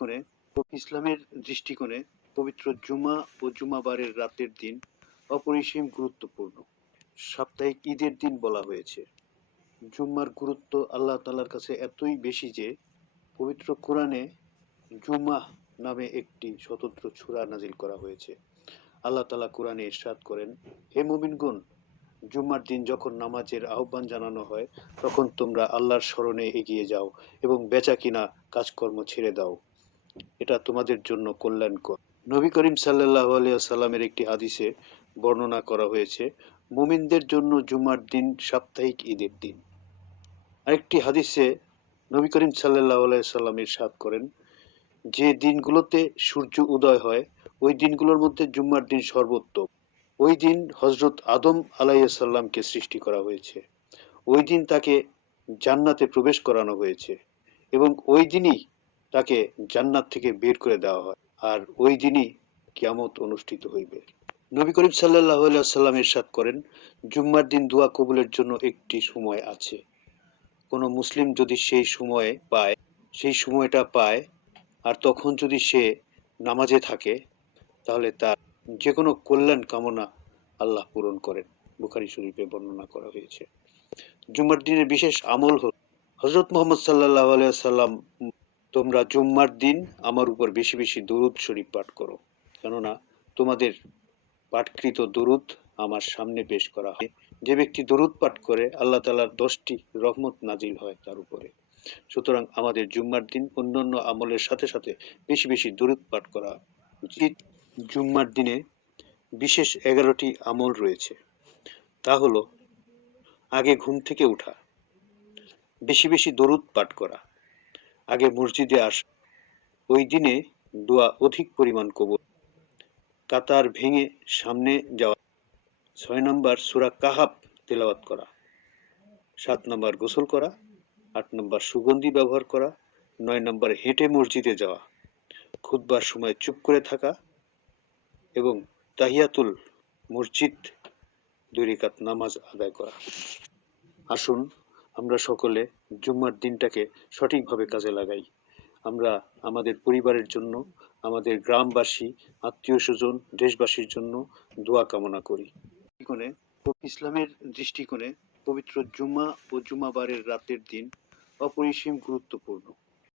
দৃষ্টিকোণে ইসলামের দৃষ্টিকোণে পবিত্র জুমা ও জুমাবারের রাতের দিন অপরিসীম গুরুত্বপূর্ণ। সাপ্তাহিক ঈদের দিন বলা হয়েছে। জুম্মার গুরুত্ব আল্লাহ তাআলার কাছে এতই বেশি যে পবিত্র কোরআনে জুমাহ নামে একটি স্বতন্ত্র সূরা নাজিল করা হয়েছে। আল্লাহ তাআলা কোরআনে ইরশাদ করেন, হে মুমিনগণ, জুম্মার দিন যখন নামাজের আহ্বান জানানো হয় তখন তোমরা আল্লাহর স্মরণে এগিয়ে যাও এবং বেচাকিনা কাজকর্ম ছেড়ে দাও, এটা তোমাদের জন্য কল্যাণকর। নবী করিম সাল্লাল্লাহু আলাইহি ওয়াসাল্লামের একটি হাদিসে বর্ণনা করা হয়েছে, মুমিনদের জন্য জুমার দিন সাপ্তাহিক ঈদের দিন। আরেকটি হাদিসে নবী করিম সাল্লাল্লাহু আলাইহি ওয়াসাল্লাম ইরশাদ করেন, যে দিনগুলোতে সূর্য উদয় হয় ওই দিনগুলোর মধ্যে জুম্মার দিন সর্বোত্তম। ওই দিন হযরত আদম আলাইহিস সালামকে সৃষ্টি করা হয়েছে। ওই দিন তাকে জান্নাতে প্রবেশ করানো হয়েছে এবং ওই দিনই তাকে জান্নাত থেকে বের করে দেওয়া হয়, আর ওই দিনই কিয়ামত অনুষ্ঠিত হইবে। নবী করিম সাল্লাল্লাহু আলাইহি ওয়াসাল্লাম ইরশাদ করেন, জুম্মার দিন দোয়া কবুলের জন্য একটি সময় আছে। কোনো মুসলিম যদি সেই সময়টা পায় আর তখন যদি সে নামাজে থাকে তাহলে তার যে কোনো কল্যাণ কামনা আল্লাহ পূরণ করেন। বুখারী শরীফে বর্ণনা করা হয়েছে। জুম্মার দিনের বিশেষ আমল হল, হযরত মুহাম্মদ সাল্লাল্লাহু আলাইহি ওয়াসাল্লাম, তোমরা জুম্মার দিন আমার উপর বেশি বেশি দরুদ শরীফ পাঠ করো, কেননা তোমাদের পাঠকৃত দরুদ আমার সামনে পেশ করা হয়। যে ব্যক্তি দরুদ পাঠ করে আল্লাহ তাআলার 10টি রহমত নাজিল হয় তার উপরে। সুতরাং আমাদের জুম্মার দিন অন্যান্য আমলের সাথে সাথে বেশি বেশি দরুদ পাঠ করা উচিত। জুম্মার দিনে বিশেষ 11টি আমল রয়েছে। তা হলো, আগে ঘুম থেকে ওঠা, বেশি বেশি দরুদ পাঠ করা, আগে মসজিদে আসা, ওই দিনে দোয়া অধিক পরিমাণ কবুল, কাতার ভেঙে সামনে যাওয়া, 6 নম্বর সূরা কাহাফ তেলাওয়াত করা, 7 নম্বর গোসল করা, 8 নম্বর সুগন্ধি ব্যবহার করা, 9 নম্বর হেঁটে মসজিদে যাওয়া, খুতবার সময় চুপ করে থাকা এবং তাহিয়াতুল মসজিদ 2 রাকাত নামাজ আদায় করা। আসুন আমরা সকলে জুম্মার দিনটাকে সঠিকভাবে কাজে লাগাই। আমরা আমাদের পরিবারের জন্য, আমাদের গ্রামবাসী, আত্মীয়-স্বজন, দেশবাসীর জন্য দোয়া কামনা করি। ইসলামের দৃষ্টিকোণে পবিত্র জুমা ও জুমাবারের রাতের দিন অপরিসীম গুরুত্বপূর্ণ।